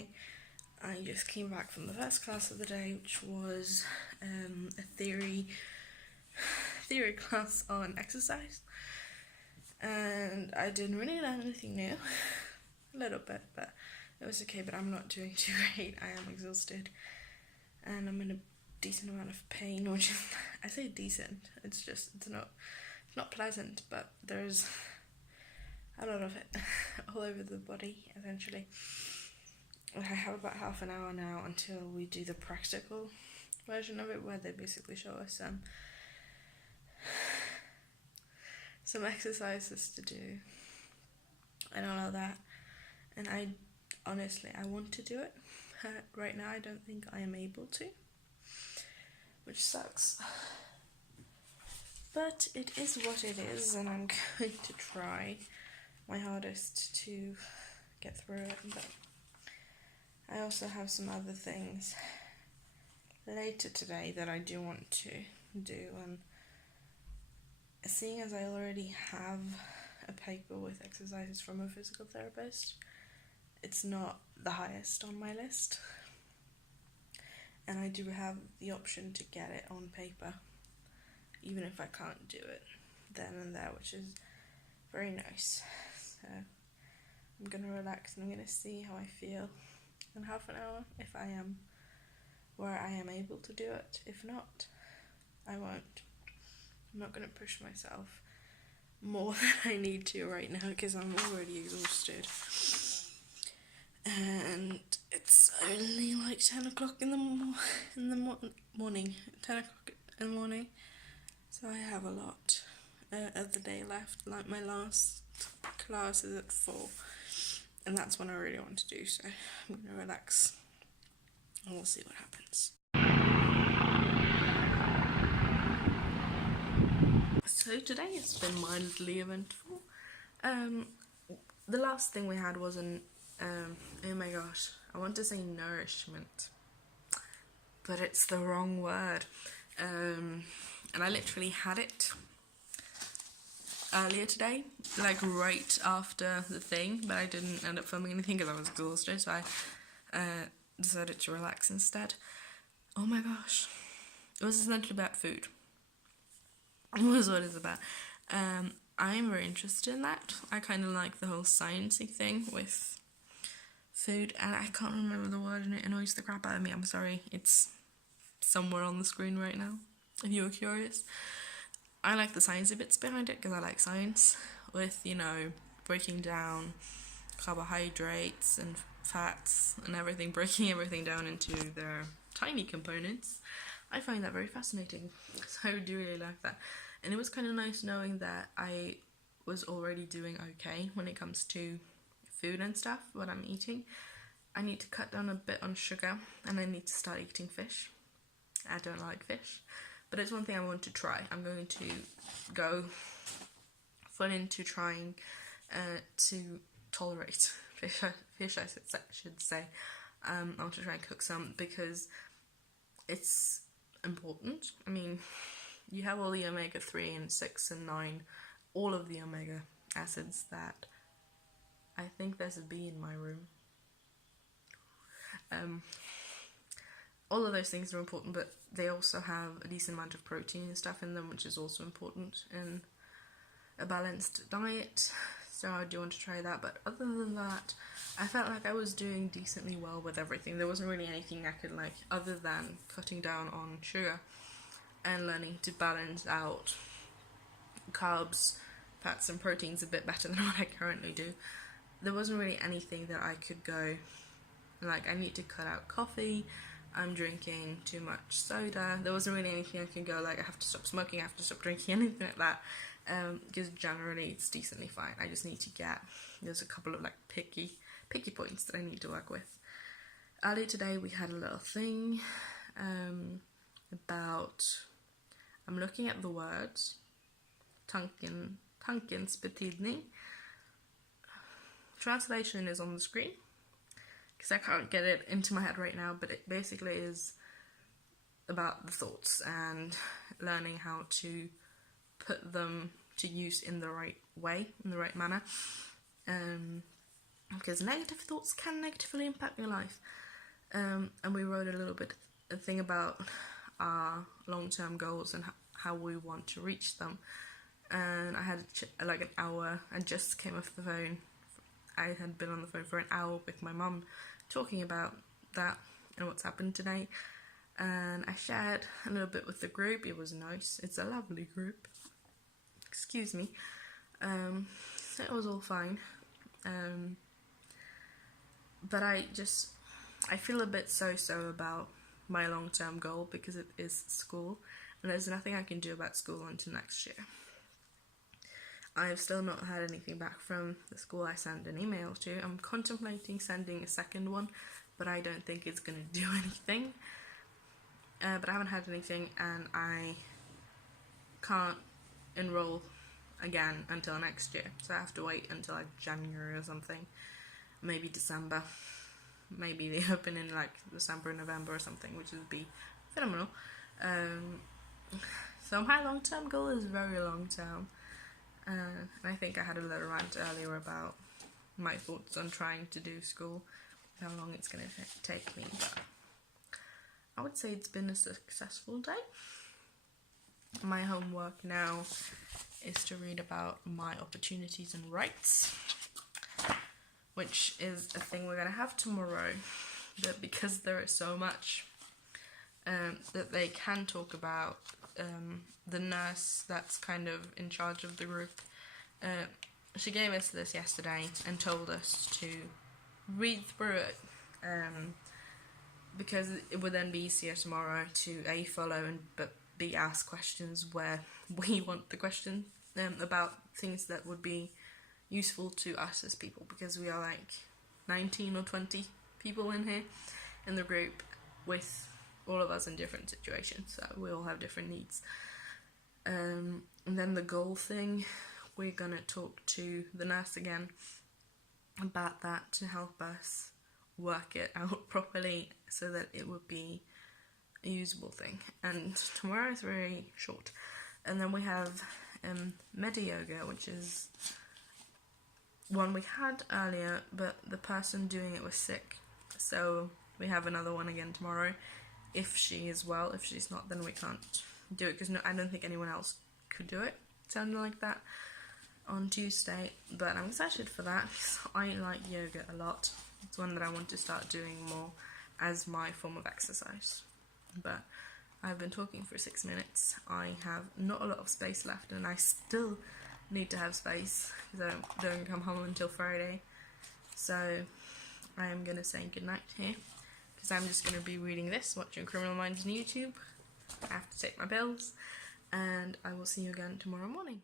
today. I just came back from the first class of the day, which was a theory class on exercise, and I didn't really learn anything new. A little bit, but it was okay. But I'm not doing too great. I am exhausted, and I'm in a decent amount of pain, which is, I say decent. It's not pleasant, but there's a lot of it all over the body, essentially. I have about half an hour now until we do the practical version of it, where they basically show us some exercises to do and all of that. And I want to do it. Right now I don't think I am able to, which sucks. But it is what it is, and I'm going to try my hardest to get through it. But I also have some other things later today that I do want to do, and seeing as I already have a paper with exercises from a physical therapist, it's not the highest on my list, and I do have the option to get it on paper, even if I can't do it then and there, which is very nice. So I'm going to relax and I'm going to see how I feel in half an hour, if I am where I am able to do it. If not, I won't. I'm not going to push myself more than I need to right now, because I'm already exhausted. And it's only like 10 o'clock in the morning. 10 o'clock in the morning. So I have a lot of the day left. Like, my last class is at 4. And that's when I really want to do, so I'm going to relax and we'll see what happens. So today has been mildly eventful. The last thing we had was oh my gosh, I want to say nourishment, but it's the wrong word. And I literally had it earlier today, like right after the thing, but I didn't end up filming anything because I was exhausted, so I decided to relax instead. Oh my gosh, it was essentially about food. It was what it's about. I'm very interested in that. I kind of like the whole sciencey thing with food, and I can't remember the word and it annoys the crap out of me. I'm sorry, it's somewhere on the screen right now if you were curious. I like the sciencey bits behind it because I like science, with, you know, breaking down carbohydrates and fats and everything, breaking everything down into their tiny components. I find that very fascinating, so I do really like that. And it was kind of nice knowing that I was already doing okay when it comes to food and stuff, what I'm eating. I need to cut down a bit on sugar, and I need to start eating fish. I don't like fish, but it's one thing I want to try. I'm going to go full into trying to tolerate fish, I should say. I want to try and cook some because it's important. I mean, you have all the omega-3 and 6 and 9, all of the omega acids that I think there's a bee in my room. All of those things are important, but they also have a decent amount of protein and stuff in them, which is also important in a balanced diet. So I do want to try that, but other than that, I felt like I was doing decently well with everything. There wasn't really anything I could like, other than cutting down on sugar and learning to balance out carbs, fats and proteins a bit better than what I currently do. There wasn't really anything that I could go, like, I need to cut out coffee, I'm drinking too much soda. There wasn't really anything I could go, like, I have to stop smoking, I have to stop drinking, anything like that, because generally it's decently fine. I just need to there's a couple of like picky points that I need to work with. Earlier today we had a little thing about, I'm looking at the words, tankens betydning. Translation is on the screen because I can't get it into my head right now, but it basically is about the thoughts and learning how to put them to use in the right way, in the right manner. because negative thoughts can negatively impact your life. And we wrote a thing about our long-term goals and how we want to reach them. And I had like an hour. I just came off the phone. I had been on the phone for an hour with my mum, talking about that and what's happened today. And I shared a little bit with the group. It was nice. It's a lovely group. Excuse me. So it was all fine. But I feel a bit so-so about my long-term goal because it is school, and there's nothing I can do about school until next year. I have still not had anything back from the school I sent an email to. I'm contemplating sending a second one, but I don't think it's going to do anything. But I haven't had anything, and I can't enroll again until next year, so I have to wait until like January or something, maybe December. Maybe they open in like December, November or something, which would be phenomenal. So my long-term goal is very long-term, and I think I had a little rant earlier about my thoughts on trying to do school, how long it's going to take me, but I would say it's been a successful day. My homework now is to read about my opportunities and rights, which is a thing we're going to have tomorrow, but because there is so much that they can talk about, the nurse that's kind of in charge of the group, she gave us this yesterday and told us to read through it, because it would then be easier tomorrow to A, follow, and but B, ask questions where we want the question about things that would be useful to us as people, because we are like 19 or 20 people in here in the group, with all of us in different situations, so we all have different needs. And then the goal thing, we're gonna talk to the nurse again about that to help us work it out properly so that it would be a usable thing. And tomorrow is very short. And then we have Medi Yoga, which is one we had earlier, but the person doing it was sick, so we have another one again tomorrow if she is well. If she's not, then we can't do it, because I don't think anyone else could do it, sounding like that, on Tuesday. But I'm excited for that because I like yoga a lot. It's one that I want to start doing more as my form of exercise. But I've been talking for 6 minutes. I have not a lot of space left, and I still need to have space because I don't come home until Friday. So I am going to say goodnight here, because I'm just going to be reading this, watching Criminal Minds on YouTube. I have to take my pills, and I will see you again tomorrow morning.